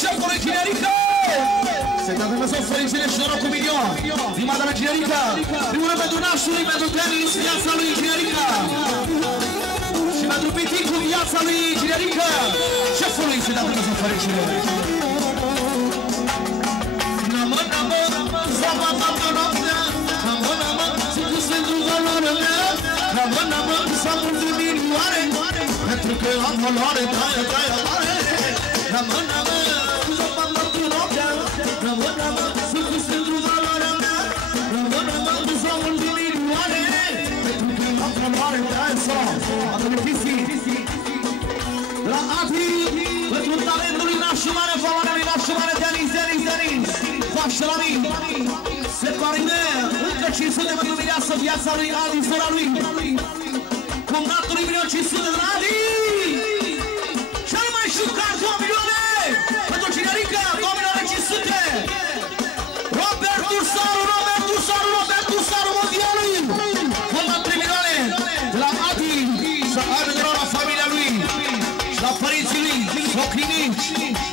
șefului Cinerica! Se dă Dumnezeu fericire și noroc cu milion! Prima de la Cinerica! Primul rând pentru nașului, pentru tenis, viața lui Cinerica! Și pentru piticul, viața lui Cinerica! Șefului se dă Dumnezeu fericire! Namă, zama, noaptea! Namă, sunt dus pentru valoarea mea! Namă, s-a multe milioane! Pentru că am valoare, taia mare! Namă, zama, noaptea! Namă, sunt dus pentru valoarea mea! Namă, s-a multe milioane! Pentru că am valoare, taia sau! Atunci fiți! La Adi, pentru talentul lui nașul mare, valoarea lui nașul mare, Denis! Faște la mine! Se pare încă 500 pentru mireasă, viața lui Adi, sora lui! Comnatul lui 1.500 de la Adi! Cel mai șucat 2 milioane! Pentru Cinerica, 2 milioane 500! Robert Tursaru, mondialul! Comnat 3 milioane! De la Adi! Să aibă de la familia lui! Și la părinții lui! Soclinici!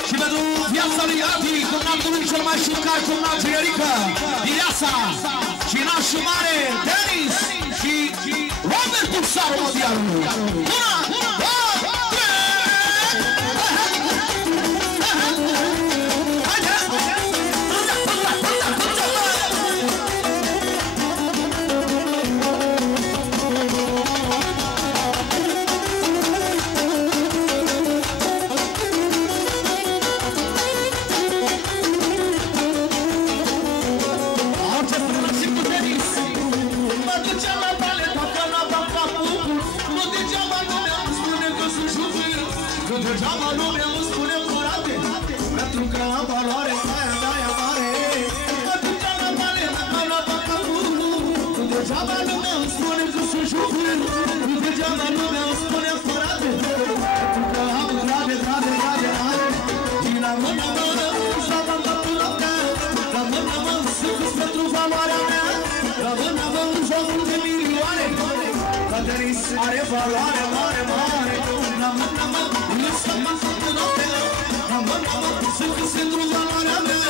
Și pentru viața lui Adi! Comnatul lui cel mai șucat, comnat Cinerica! Ireasa! Și nașul mare, Denis! Și Robert Tursaru, mondialul! Una! Degeaba lumea îmi spune curate, pentru că am valoare, taia mare. Mă ducea la bale, la bacapul. Degeaba lumea îmi spune că sunt jucuri. Degeaba lumea îmi spune curate, pentru că am grade. Din la mână, s-a dat noaptea. La mână, sunt pentru valoarea mea. La mână, joc multe milioane. La Denis are valoare mare. La mână, sunt pentru valoarea mea.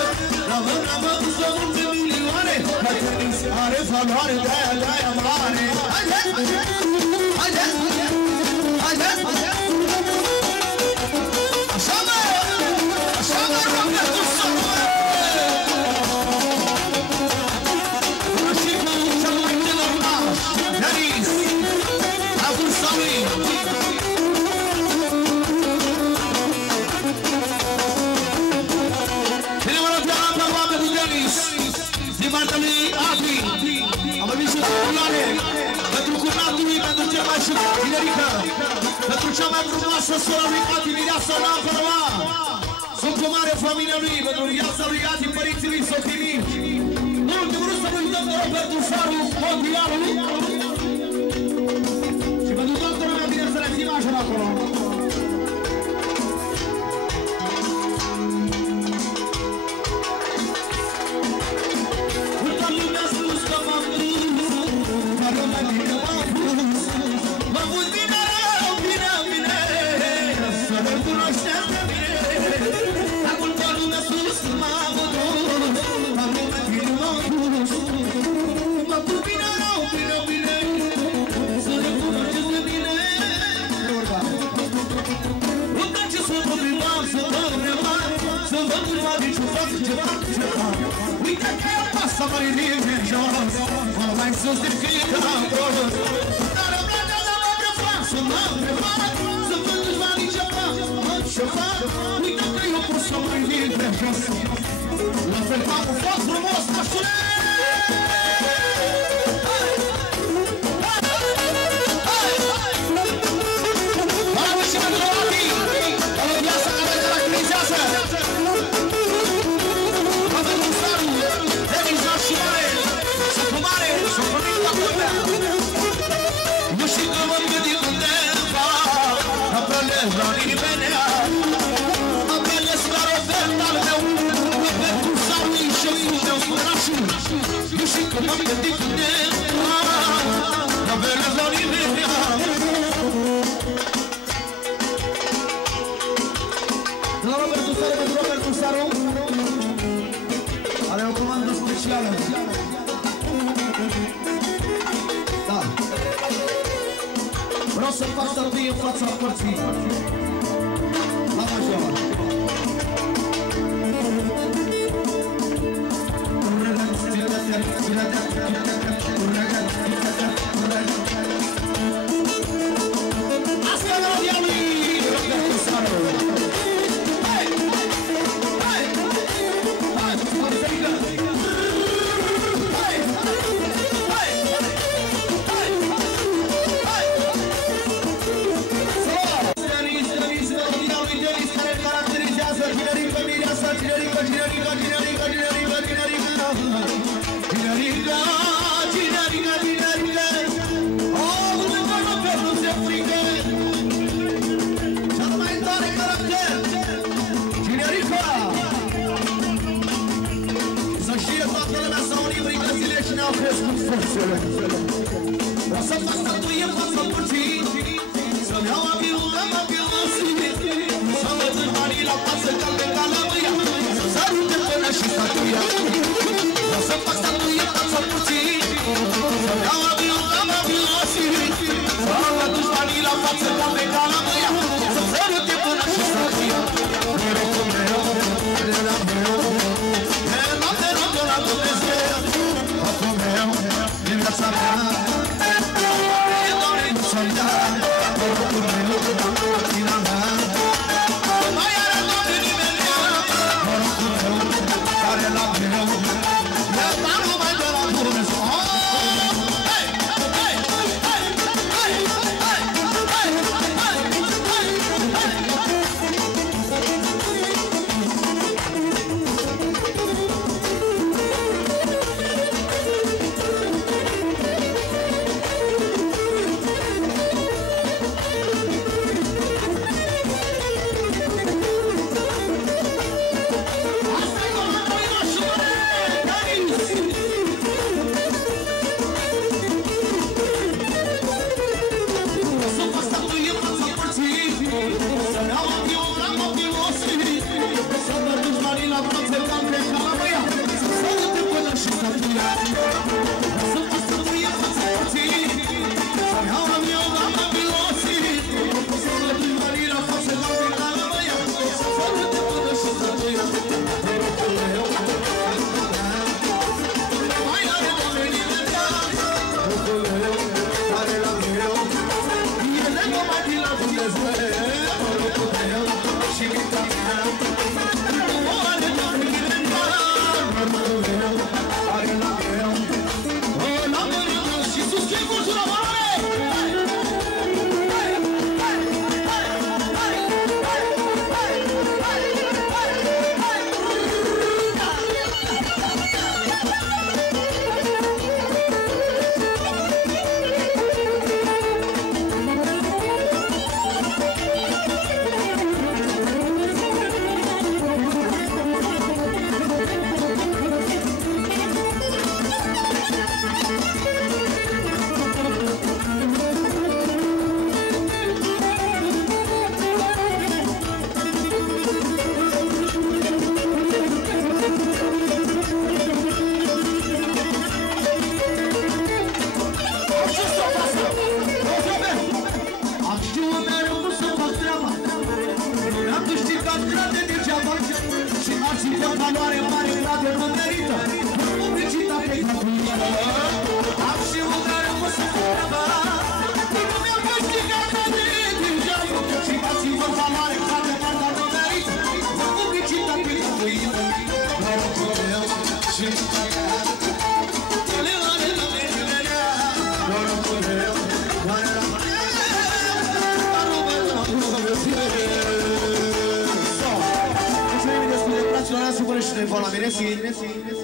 La mână, sunt multe milioane. La Denis are valoare, de-aia mare. Haide! Așa mă, Robert Tursaru! Și cu cel mai tânăr naș, Denis, la vârsta lui. Din partea lui Adi, am venit și milioane pentru curnatul lui, pentru cel mai șucat Cinerica, pentru cea mai frumoasă sora lui Adi, mireasa la Părăma. Sunt cu mare familia lui, pentru viața lui Adi, părinții lui Soclinici. În ultimul rând să nu uităm de Robert Tursaru, mondialul. Și pentru toată lumea bine să le ținem așa acolo. Uite că eu pas să mă ridic în jos, mă mai sus de fiecare prost. Dar îmi place să mă prefar, să mă prefar, să văd își banii ce fac, ce fac. Uite că eu pot să mă ridic în jos. La fel fac un fost frumos, nașule! M-am gândit undeva, la vremea la nimeni. La Robert Tursaru, Vreau să fac statuie în fața părții. La major. Asta e melodia lui Roberto Saro. Hai! Hai! Hai! Adică! Hai! Hai! Hai! Hai! Denis, melodia lui Denis care caracterizează tinerică, mireasa, tinerică. Oh, unde mă pe nu se frică. Cel mai tare caracter. Tinerica. Să știe toată lumea s-au unit brigăzile și ne-au crescut forțele. O să fac statuie în fața părții. Să-mi iau aviul, am aviul osile. Să mă duc banii la față ca pe calămâia. Să sărute până și statuia. O să fac statuie în fața părții. Să-mi iau aviul, am aviul osile. Să mă duc banii la față ca pe calămâia. Să sărute până și statuia. Norocul meu, de la meu. De la Dumnezeu. Faptul meu, din viața mea. Să-mi dea norocul meu, din a mea. Mai are toate nimeni. Norocul meu, care la meu. E dar numai de la Dumnezeu. Hai! Hai! Hai! Hai! Hai! Hai!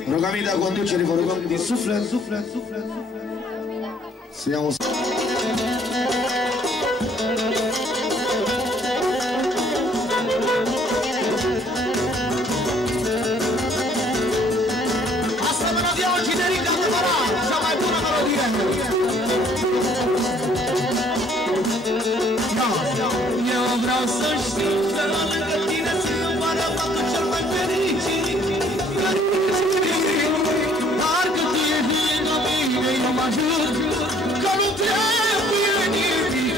Rugămintea conducerii, vă rugăm din suflet să iau un... Asta e melodia originerică adevărat, cea mai bună melodie. Eu vreau să știu că lângă tine se împară faptul cel mai fericit. Dar că tu ești lângă mine, eu mă ajut că nu trebuie nimic.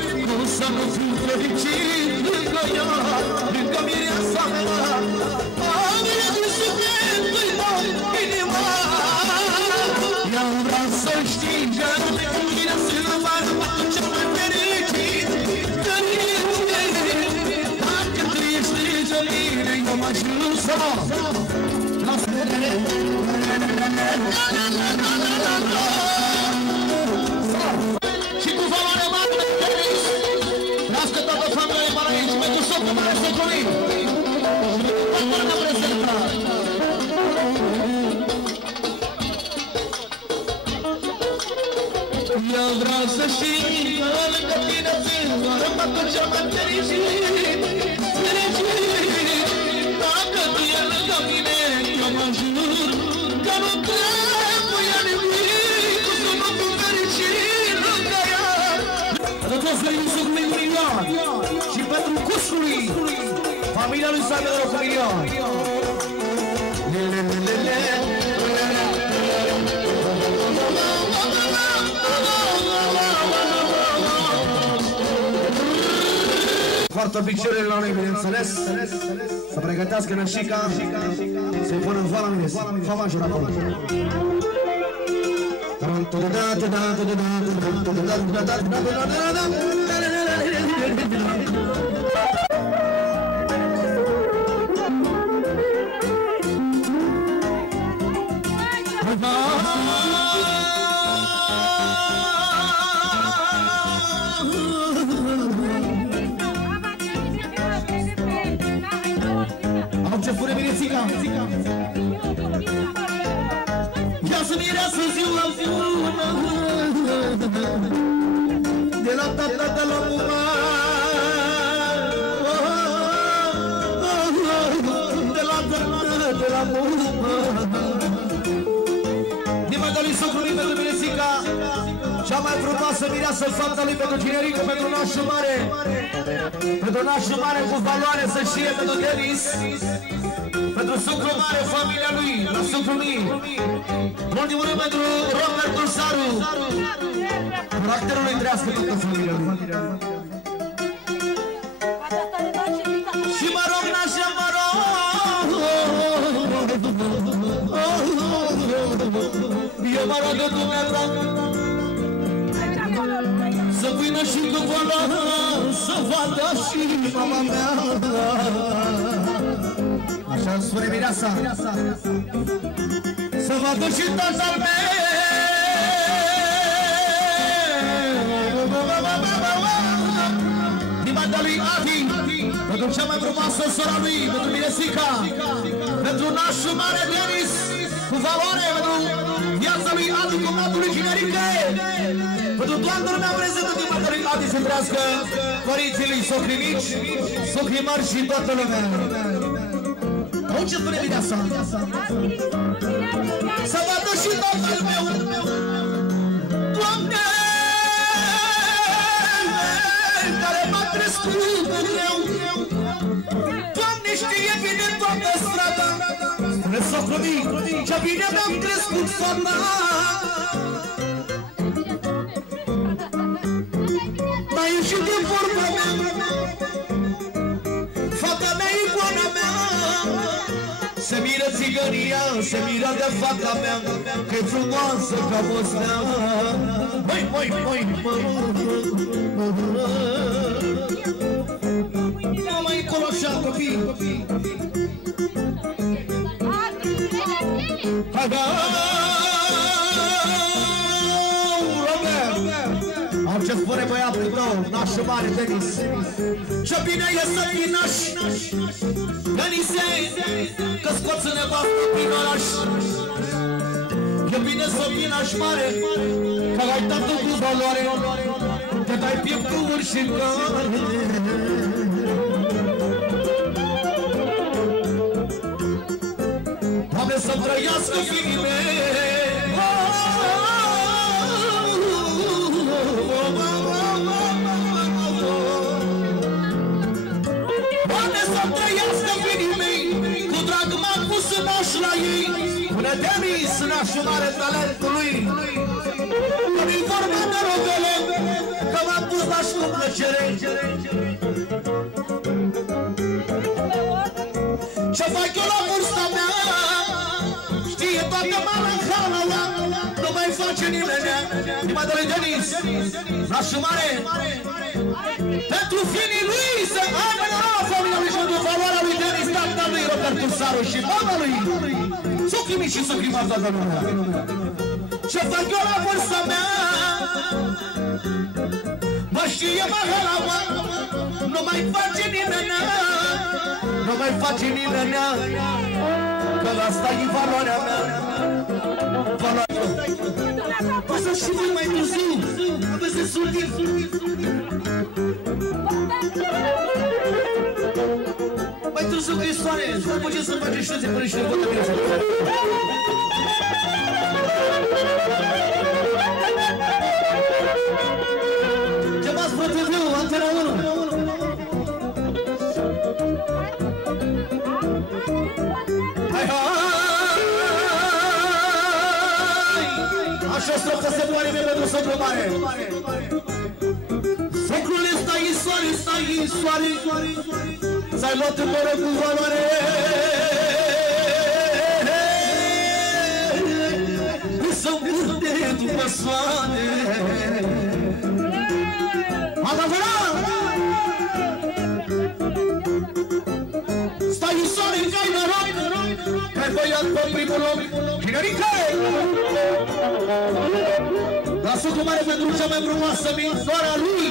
băiat, lângă mireasa mea. Mine din suflet îi dau inima. Eu vreau să știi că cu mine sunt bărbatul cel mai fericit. Dacă tu ești lângă mine, eu mă ajut să și cu valoare mare de tenis, nască toată familia mare aici pentru socul mare Socolin. Și cu toată prezentă. Eu vreau să știi că lângă tine sunt bărbatul cel mai fericit. Dacă tu e lângă mine, eu mă jur că nu trebuie nimic, cu să nu fiu fericit lângă ea. Pentru toți venim Socului Milion și pentru Cuscului, familia lui Sameru cu Milion. Foarte picioarele la noi, bineînțeles. Să pregătească nășica, să-i pună în vala mine. Fă major acolo. Ce spune Mirețica? Ia să mireasă ziua bună, de la tata de la mama, de la tata de la mama. Din Mădălii Socului pentru Mirețica, cea mai frumoasă mireasă fapta lui pentru Cinerică, pentru nașul mare. Pentru nașul mare cu valoare, să știe, pentru Denis. Pentru Sucru Mare, familia lui, la Sucru Mii. În ultimul rând pentru Robert Dulsaru. Caracterul lui trească toată familia lui. Și mă rog, nașa, mă rog, eu mă rog de Dumnezeu să vină și cu valoare, să vadă și mama mea. Așa îmi spune mireasa. Să vadă și tatăl meu. Din partea lui Adi, pentru cea mai frumoasă sora lui, pentru Miresica, pentru nașul mare Denis, cu valoare, pentru viața lui Adi, cu matul lui Cinerică, pentru toată lumea prezentă din partea lui Adi să trească părinții lui socrii mici, socrii mari și toată lumea. Auzi ce spune mireasa? Să vadă și tatăl meu, Doamne, care m-a crescut cu greu. Doamne, știe bine toată strada. Spune socru mic, ce bine mi-am crescut fata. M-a ieșit din vorba mea, fata mea, icoana mea. Se miră țigăria, se miră de fata mea, că-i frumoasă ca mostea. Măi, măi, măi, măi, ia mai încolo așa, copii. Hai, Robert, am ce spune băiatul tău, nașul mare, Denis. Ce bine e să fii naș, Denise, că scoți nevastă prin oraș. E bine să fii naș mare, că ai tatăl cu valoare, te dai piept cu urși în care. Doamne, să-mi trăiască fiii mei. Doamne, să-mi trăiască fiii mei, cu drag m-am pus în moș la ei. Pune Denis, nașul mare talentul lui, că-mi vorba de rogele, că m-am pus naș cu plăcere. face nimeni. Prima de lui Denis, nașul mare. Pentru finii lui să aibă la familia lui și pentru valoarea lui Denis, tata lui Robert Tusaru și mama lui. Sucrii mici și sucrii mari, toată lumea. Ce fac eu la vârsta mea? Mă știe mahalaua, nu mai face nimeni. Nu mai face nimeni, că asta e valoarea mea. Valoarea mea. O să și vin mai târziu, aveți destul timp. Mai târziu că e soare, după ce să face știți până și ne văd bine. Chemați pe TV-ul, Antena 1. Hai, hai! Așa strofă se moare mie pentru socru mare. Socrule, stai în soare, stai în soare. S-ai luat în mără cu valoare. Să-mi urte după soare. Adevărat! Stai în soare, n-ai noroc. Ai băiat pe primul loc. Hinerică! La socru mare pentru cea mai frumoasă nora lui,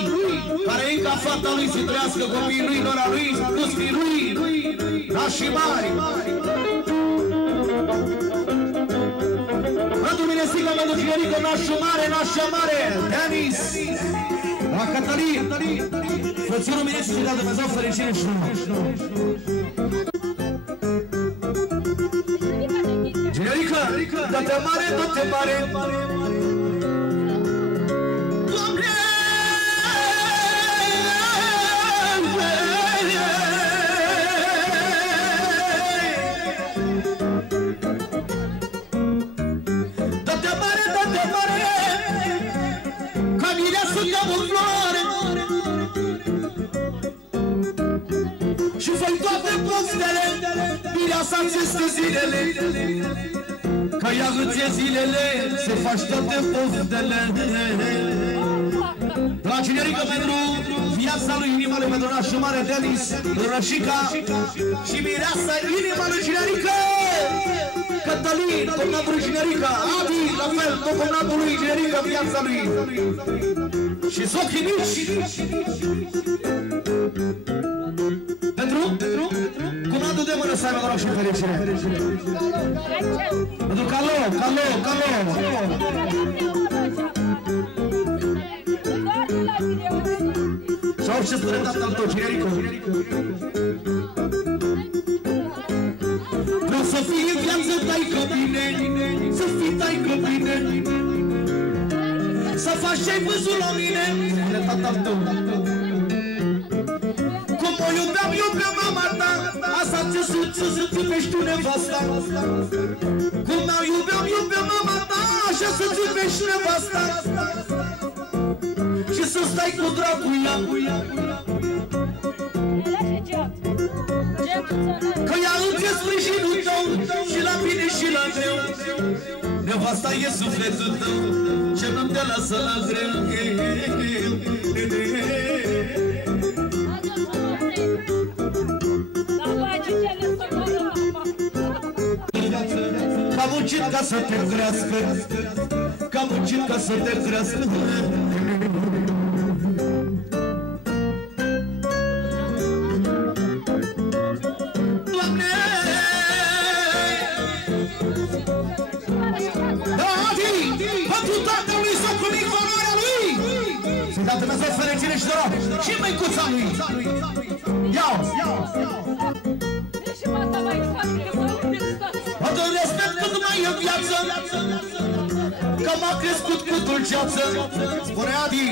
care e ca fata lui să trăiască copiii lui, nora lui, pustii lui, nașii mari. Pentru mine sigla pentru Hinerică, nașul mare, nașa mare, Denis, la Cătălin, frățiunul mine și să dea Dumnezeu fericire și nouă. Hinerică, dă-te mare, dă-te mare. Și fă-i toate poftele, mireasa ți-este zilele, că ea îți e zilele, se faci toate poftele. Dragi Hinerică, pentru viața lui, inima lui, pentru nașul mare Denis, Rășica și mireasa, inima lui Hinerică, Cătălin, comnatul lui Hinerică, Adi, la fel, tot comnatul lui Hinerică, viața lui. Și socrii mici. Pentru comandul de mână să aibă noroc și fericire. Pentru Calo. Și orice spune tatăl tău, Hinerică. Vreau să fii în viață taică bine, să fii taică bine, să faci ce-ai văzut la mine, spune tatăl tău. Cum o iubeam mama ta, asta ți-ți iubești tu nevasta. Cum mă iubeam mama ta, așa să-ți iubești nevasta. Și să stai cu dracuia, că ea îți e sprijinul tău, și la bine și la greu. Nevasta e sufletul tău, ce nu te lasă la greu. Că-am muncit ca să te crească, că-am muncit ca să te crească. Doamne! Pentru tatălui socru mic, valoarea lui! Să-i dea Dumnezeu fericire și noroc! Și măicuța lui! Ia-o! Adă respect cât mai în viață, că m-a crescut cu dulceață. Spune Adi!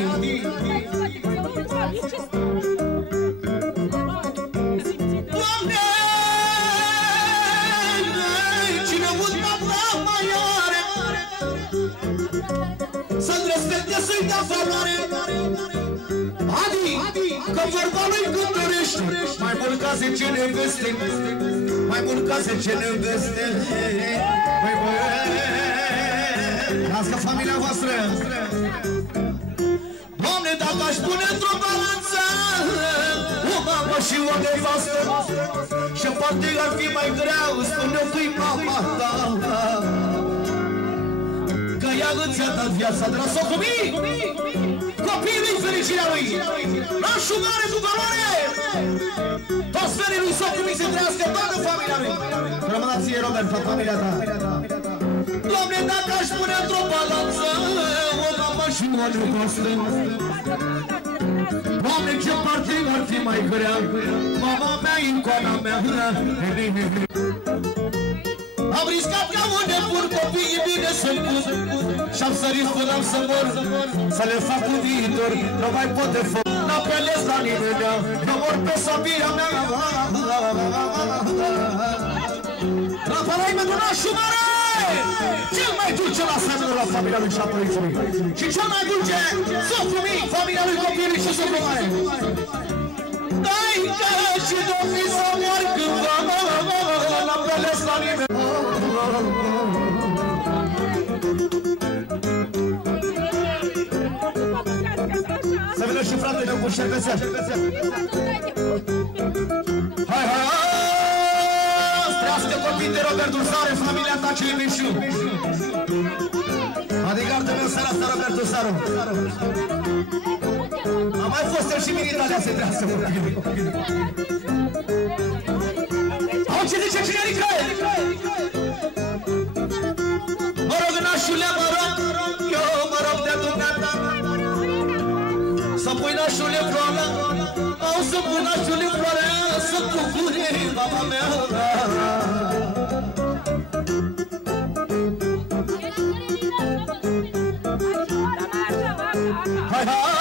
Doamne! Cine mult mai are, să-l respecte, să-i dea valoare. Adi! Că vorba lui cântărește, mai mult ca 10 neveste, mai mult ca 10 neveste. Lasă familia voastră. Doamne, dacă aș pune într-o balanță o mamă și o nevastă, și poate ar fi mai greu, spune-o că-i mama ta, că ea ți-a dat viața, dar s-o copii, copiii lui, fericirea lui, nașul mare cu valoare, toți ferii lui s-o copii să trăiască toată familia lui. Rămâna ție, Robert, fa familia ta. Doamne, dacă aș pune într-o balanță o mamă și o nevastă, Doamne, ce parte ar fi mai grea, mama mea, icoana mea. Am riscat ca un nebun, copiii bine să-mi pun, și-am sărit până am să mor, să le fac un viitor, nu mai pot de foc, n-apelez la nimeni, că mor pe sabia mea. La palai mă duna șumare! Cel mai dulce la semenul la familia lui și a părințului. Și cel mai dulce, socru mic, familia lui copilului și socru mare. Dai că și domnii să mor cândva, n-apelez la nimeni. Să vină și fratele meu cu șervețel. Hai, hai, hai! Strească copii de Robert Dulsare, familia ta ce-i mișu. Adică-artă meu seara asta, Robert Dulsare. A mai fost el și Minitalia se trească copii. Au ce zice cine adică? Mă rog, nașule, mă rog, eu mă rog de dumneata. Să pui nașule floare, au să pui nașule floare, să bucure mama mea. Hai, hai!